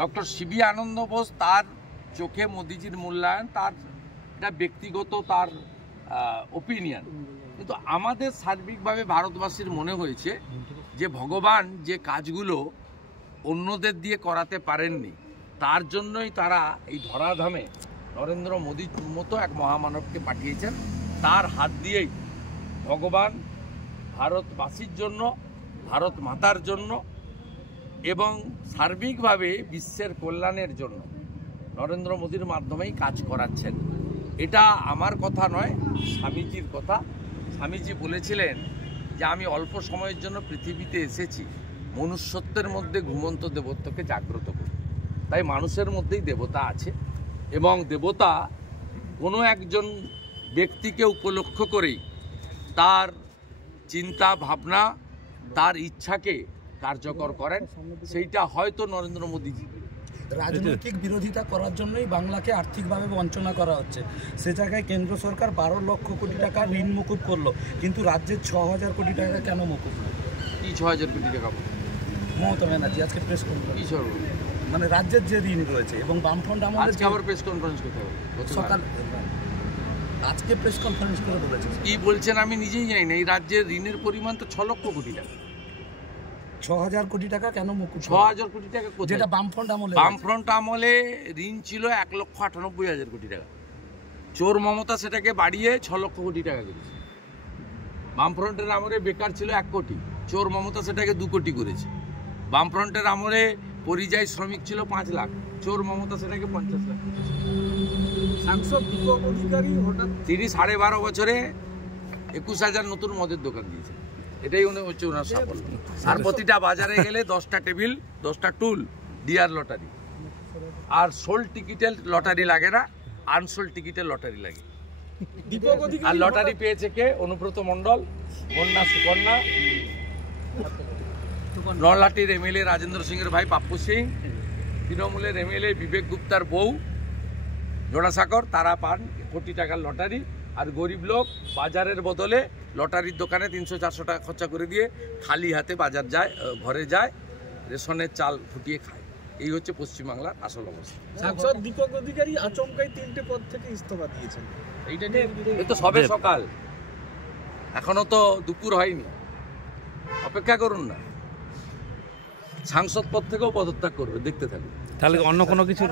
Doctor CB আনন্দ বোস তার চোখে মোদিজির মূল্যায়ন, তার এটা ব্যক্তিগত তার ওপিনিয়ন, কিন্তু আমাদের সার্বিকভাবে ভারতবাসীর মনে হয়েছে যে ভগবান যে কাজগুলো অন্যদের দিয়ে করাতে পারেননি, তার জন্যই তারা এই ধরাধামে নরেন্দ্র মোদীর মতো এক মহামানবকে পাঠিয়েছেন। তার হাত দিয়েই ভগবান ভারতবাসীর জন্য, ভারত মাতার জন্য এবং সার্বিকভাবে বিশ্বের কল্যাণের জন্য নরেন্দ্র মোদীর মাধ্যমেই কাজ করাচ্ছেন। এটা আমার কথা নয়, স্বামীজির কথা। স্বামীজি বলেছিলেন যে আমি অল্প সময়ের জন্য পৃথিবীতে এসেছি মনুষ্যত্বের মধ্যে ঘুমন্ত দেবত্বকে জাগ্রত করি। তাই মানুষের মধ্যেই দেবতা আছে এবং দেবতা কোনো একজন ব্যক্তিকে উপলক্ষ করেই তার চিন্তা ভাবনা, তার ইচ্ছাকে কার্যকর করেন। সেইটা হয়তো নরেন্দ্র মোদীজি রাজনৈতিক বিরোধিতা করার জন্যই বাংলাকে আর্থিকভাবে বঞ্চনা করা হচ্ছে। সে জায়গায় কেন্দ্র সরকার 12 লক্ষ কোটি টাকা ঋণ মুকুব করলো, কিন্তু রাজ্যের 6000 কোটি টাকা কেন মুকুব? কি 6000 কোটি টাকা? মমতা ব্যানার্জি আজকে প্রেস কনফারেন্স, মানে রাজ্যের যে ঋণ রয়েছে এবং বামফ্রন্ট আজকে আবার প্রেস কনফারেন্স করতে হবে সকাল, আজকে প্রেস কনফারেন্স করে বলেছে। কি বলছেন আমি নিজেই জানি না। এই রাজ্যের ঋণের পরিমাণ তো 6 লক্ষ কোটি টাকা। 6000 কোটি টাকা কেন মুকুব? 6000 কোটি টাকা যেটা বামফ্রন্ট আমলে, বামফ্রন্ট আমলে ঋণ ছিল 1,98,000 কোটি টাকা। চোর মমতা সেটাকে বাড়িয়ে 6 লক্ষ কোটি টাকা করেছে। বামফ্রন্টের আমলে বেকার ছিল 1 কোটি, চোর মমতা সেটাকে 2 কোটি করেছে। বামফ্রন্টের আমলে পরিযায়ী শ্রমিক ছিল 5 লাখ, চোর মমতা সেটাকে 50 লাখ। সাংসদ দীপক অধিকারী হঠাৎ তিনি 12.5 বছরে 21,000 নতুন মদের দোকান দিয়েছে। এটাই হচ্ছে ওনার সাফল্য। আর প্রতিটা বাজারে গেলে 10টা টেবিল, 10টা টুল, ডিয়ার লটারি। আর সোল্ড টিকিটের লটারি লাগে না, আনসোল্ড টিকিটের লটারি লাগে। আর লটারি পেয়েছে কে? অনুব্রত মণ্ডল, কন্যা সুকন্যা, নলহাটির এমএলএ রাজেন্দ্র সিংয়ের ভাই পাপ্পু সিং, তৃণমূলের এমএলএ বিবেক গুপ্তার বউ জোড়াসাগর, তারা পান কোটি টাকার লটারি। আর গরিব লোক বাজারের বদলে লটারির দোকানে 300-400 টাকা খরচা করে দিয়ে খালি হাতে বাজার যায়, ঘরে যায়, রেশনের চাল ফুটিয়ে খায়। এই হচ্ছে পশ্চিমবাংলার আসল অবস্থা। সাংসদ দীপক অধিকারী আচমকাই 3টে পদ থেকে ইস্তফা দিয়েছেন। এইটা নিয়ে এই তো সবে সকাল, এখনো তো দুপুর হয়নি, অপেক্ষা করুন না। সাংসদ পদ থেকেও পদত্যাগ করবে, দেখতে থাকুন। তাহলে অন্য কোনো কিছু